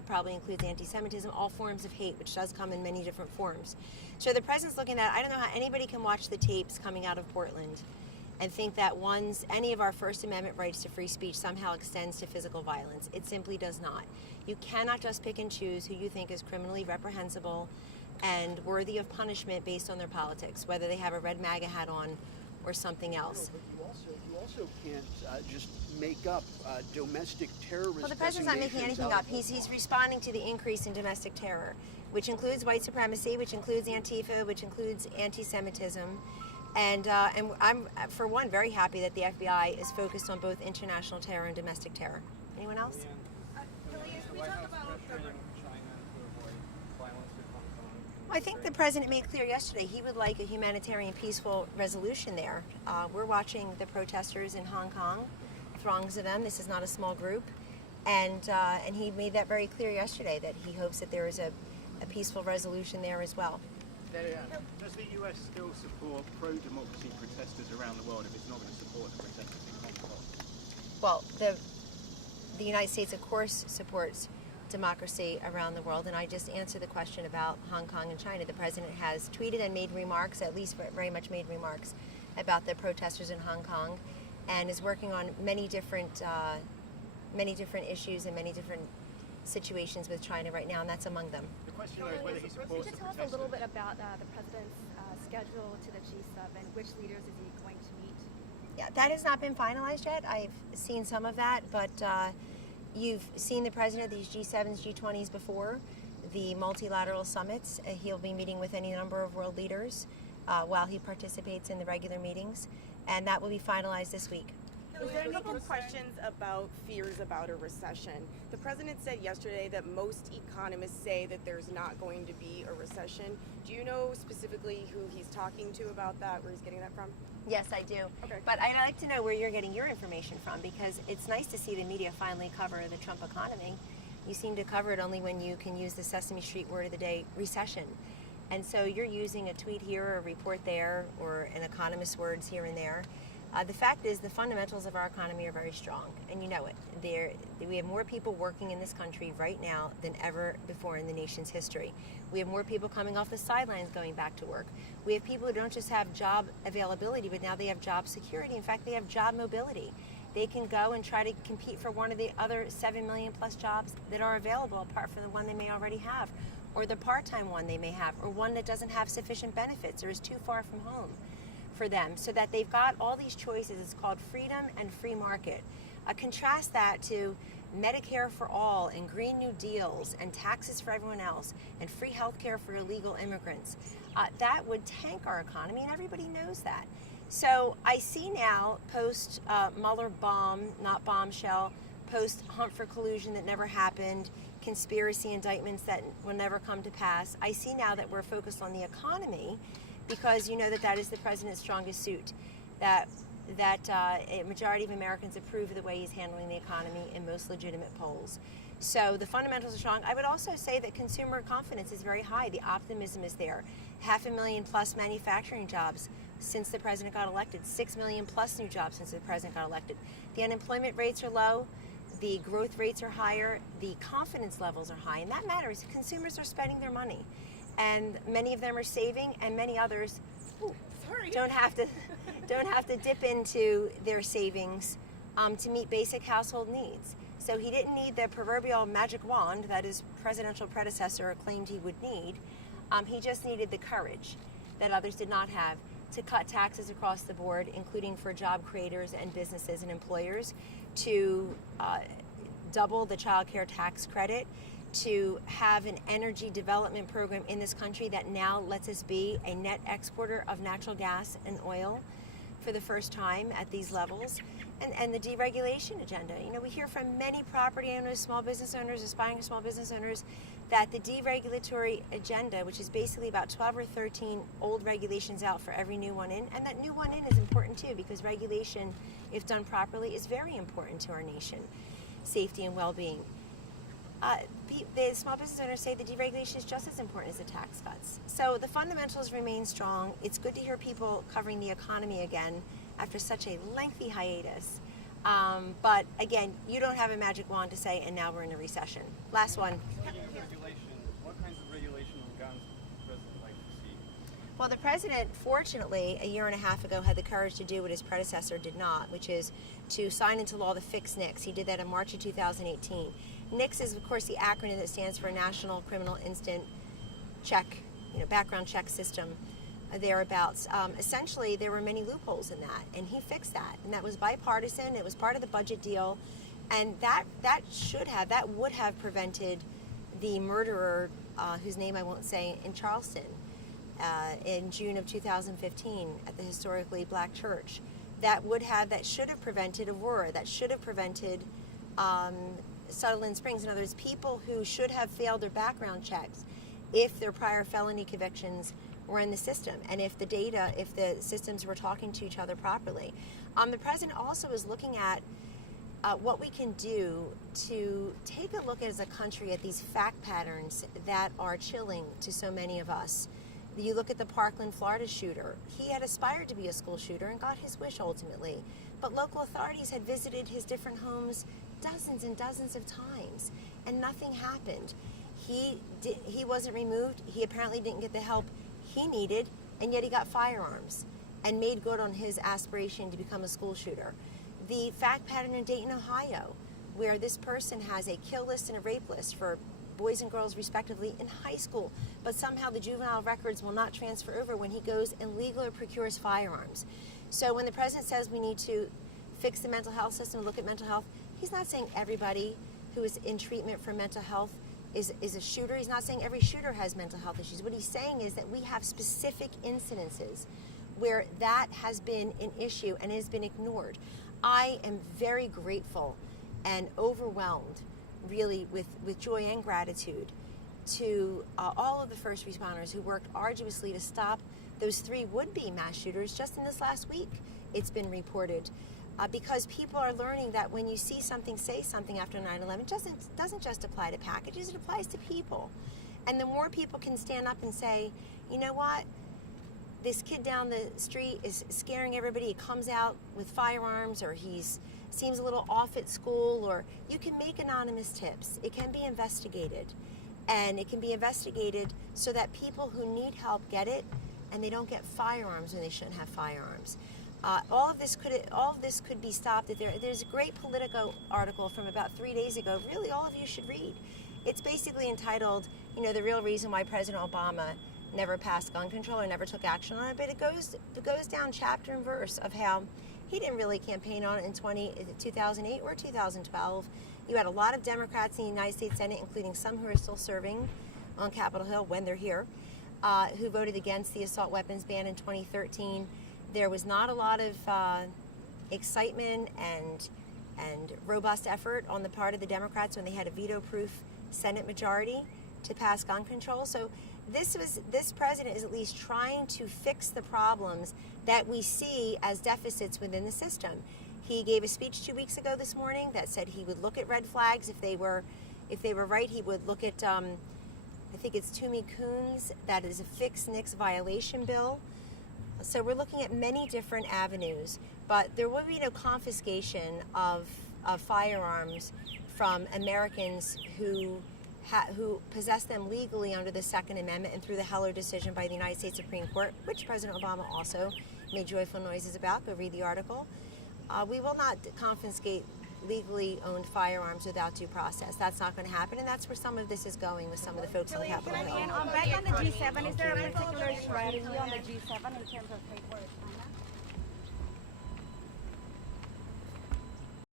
propaganda, probably includes anti-Semitism, all forms of hate, which does come in many different forms. So the president's looking at, I don't know how anybody can watch the tapes coming out of Portland and think that any of our First Amendment rights to free speech somehow extends to physical violence. It simply does not. You cannot just pick and choose who you think is criminally reprehensible and worthy of punishment based on their politics, whether they have a red MAGA hat on or something else. No, but you also can't just make up domestic terrorist. Well, the president's not making anything up. He's responding to the increase in domestic terror, which includes white supremacy, which includes Antifa, which includes anti-Semitism. And I'm, for one, very happy that the FBI is focused on both international terror and domestic terror. Anyone else? Kellyanne, can we talk about I think the president made clear yesterday he would like a humanitarian, peaceful resolution there. We're watching the protesters in Hong Kong, throngs of them. This is not a small group. And he made that very clear yesterday, that he hopes that there is a peaceful resolution there as well. Does the US still support pro-democracy protesters around the world if it's not going to support the protesters in Hong Kong? Well, the United States, of course, supports democracy around the world, and I just answered the question about Hong Kong and China. The president has tweeted and made remarks, at least very much made remarks, about the protesters in Hong Kong, and is working on many different issues and many different situations with China right now, and that's among them. The question is whether he supports Could you tell us a little bit about the president's schedule to the G7? Which leaders is he going to meet? Yeah, that has not been finalized yet. I've seen some of that, but you've seen the president of these G7s, G20s before, the multilateral summits. He'll be meeting with any number of world leaders while he participates in the regular meetings, and that will be finalized this week. Is there a couple questions about fears about a recession? The president said yesterday that most economists say that there's not going to be a recession. Do you know specifically who he's talking to about that, where he's getting that from? Yes, I do. Okay. But I'd like to know where you're getting your information from, because it's nice to see the media finally cover the Trump economy. You seem to cover it only when you can use the Sesame Street word of the day, recession. And so you're using a tweet here, or a report there, or an economist's words here and there. The fact is, the fundamentals of our economy are very strong, and you know it. We have more people working in this country right now than ever before in the nation's history. We have more people coming off the sidelines going back to work. We have people who don't just have job availability, but now they have job security. In fact, they have job mobility. They can go and try to compete for one of the other 7 million plus jobs that are available, apart from the one they may already have, or the part-time one they may have, or one that doesn't have sufficient benefits or is too far from home for them, so that they've got all these choices. It's called freedom and free market. Contrast that to Medicare for all and Green New Deals and taxes for everyone else and free health care for illegal immigrants. That would tank our economy, and everybody knows that. So I see now, post Mueller bomb, not bombshell, post hunt for collusion that never happened, conspiracy indictments that will never come to pass, I see now that we're focused on the economy, because you know that is the president's strongest suit. That a majority of Americans approve of the way he's handling the economy in most legitimate polls. So the fundamentals are strong. I would also say that consumer confidence is very high. The optimism is there. 500,000 plus manufacturing jobs since the president got elected. 6 million plus new jobs since the president got elected. The unemployment rates are low. The growth rates are higher. The confidence levels are high, and that matters. Consumers are spending their money, and many of them are saving, and many others don't have to dip into their savings to meet basic household needs. So he didn't need the proverbial magic wand that his presidential predecessor claimed he would need. He just needed the courage that others did not have to cut taxes across the board, including for job creators and businesses and employers, to double the child care tax credit, to have an energy development program in this country that now lets us be a net exporter of natural gas and oil for the first time at these levels, and the deregulation agenda. You know, we hear from many property owners, small business owners, aspiring small business owners, that the deregulatory agenda, which is basically about 12 or 13 old regulations out for every new one in, and that new one in is important too, because regulation, if done properly, is very important to our nation, safety and well-being. The small business owners say the deregulation is just as important as the tax cuts. So the fundamentals remain strong. It's good to hear people covering the economy again after such a lengthy hiatus. But again, you don't have a magic wand to say, and now we're in a recession. Last one. What kinds of regulation on guns would the president like to see? Well, the president, fortunately, a year and a half ago, had the courage to do what his predecessor did not, which is to sign into law the fix NICS. He did that in March of 2018. NICS is, of course, the acronym that stands for National Criminal Instant Check, background check system, thereabouts. Essentially, there were many loopholes in that, and he fixed that. And that was bipartisan. It was part of the budget deal, and that would have prevented the murderer, whose name I won't say, in Charleston in June of 2015 at the historically black church. That should have prevented Aurora. That should have prevented Sutherland Springs. In other words, people who should have failed their background checks if their prior felony convictions were in the system, and if the systems were talking to each other properly. The president also is looking at what we can do to take a look as a country at these fact patterns that are chilling to so many of us. You look at the Parkland, Florida shooter. He had aspired to be a school shooter and got his wish ultimately. But local authorities had visited his different homes dozens and dozens of times, and nothing happened. He wasn't removed. He apparently didn't get the help he needed, and yet he got firearms and made good on his aspiration to become a school shooter. The fact pattern in Dayton, Ohio, where this person has a kill list and a rape list for boys and girls respectively in high school, but somehow the juvenile records will not transfer over when he goes and legally procures firearms. So when the president says we need to fix the mental health system and look at mental health, he's not saying everybody who is in treatment for mental health is a shooter. He's not saying every shooter has mental health issues. What he's saying is that we have specific incidences where that has been an issue and has been ignored. I am very grateful and overwhelmed, really, with joy and gratitude to all of the first responders who worked arduously to stop those 3 would-be mass shooters just in this last week. It's been reported. Because people are learning that when you see something, say something after 9/11, doesn't just apply to packages, it applies to people. And the more people can stand up and say, you know what, this kid down the street is scaring everybody, he comes out with firearms, or seems a little off at school, or you can make anonymous tips. It can be investigated. And it can be investigated so that people who need help get it, and they don't get firearms when they shouldn't have firearms. All of this could be stopped. There's a great Politico article from about 3 days ago. Really, all of you should read. It's basically entitled, the real reason why President Obama never passed gun control or never took action on it. But it goes down chapter and verse of how he didn't really campaign on it in 2008 or 2012. You had a lot of Democrats in the United States Senate, including some who are still serving on Capitol Hill when they're here, who voted against the assault weapons ban in 2013. There was not a lot of excitement and robust effort on the part of the Democrats when they had a veto-proof Senate majority to pass gun control. So this president is at least trying to fix the problems that we see as deficits within the system. He gave a speech 2 weeks ago this morning that said he would look at red flags if they were right. He would look at I think it's Toomey Coons, that is a fixed NICS violation bill. So we're looking at many different avenues, but there will be no confiscation of firearms from Americans who possess them legally under the Second Amendment and through the Heller decision by the United States Supreme Court, which President Obama also made joyful noises about. Go read the article. We will not confiscate legally owned firearms without due process. That's not going to happen, and that's where some of this is going with some of the folks on Capitol Hill. Kellyanne, back on the G7, is there a particular strategy on the G7 in terms of paperwork?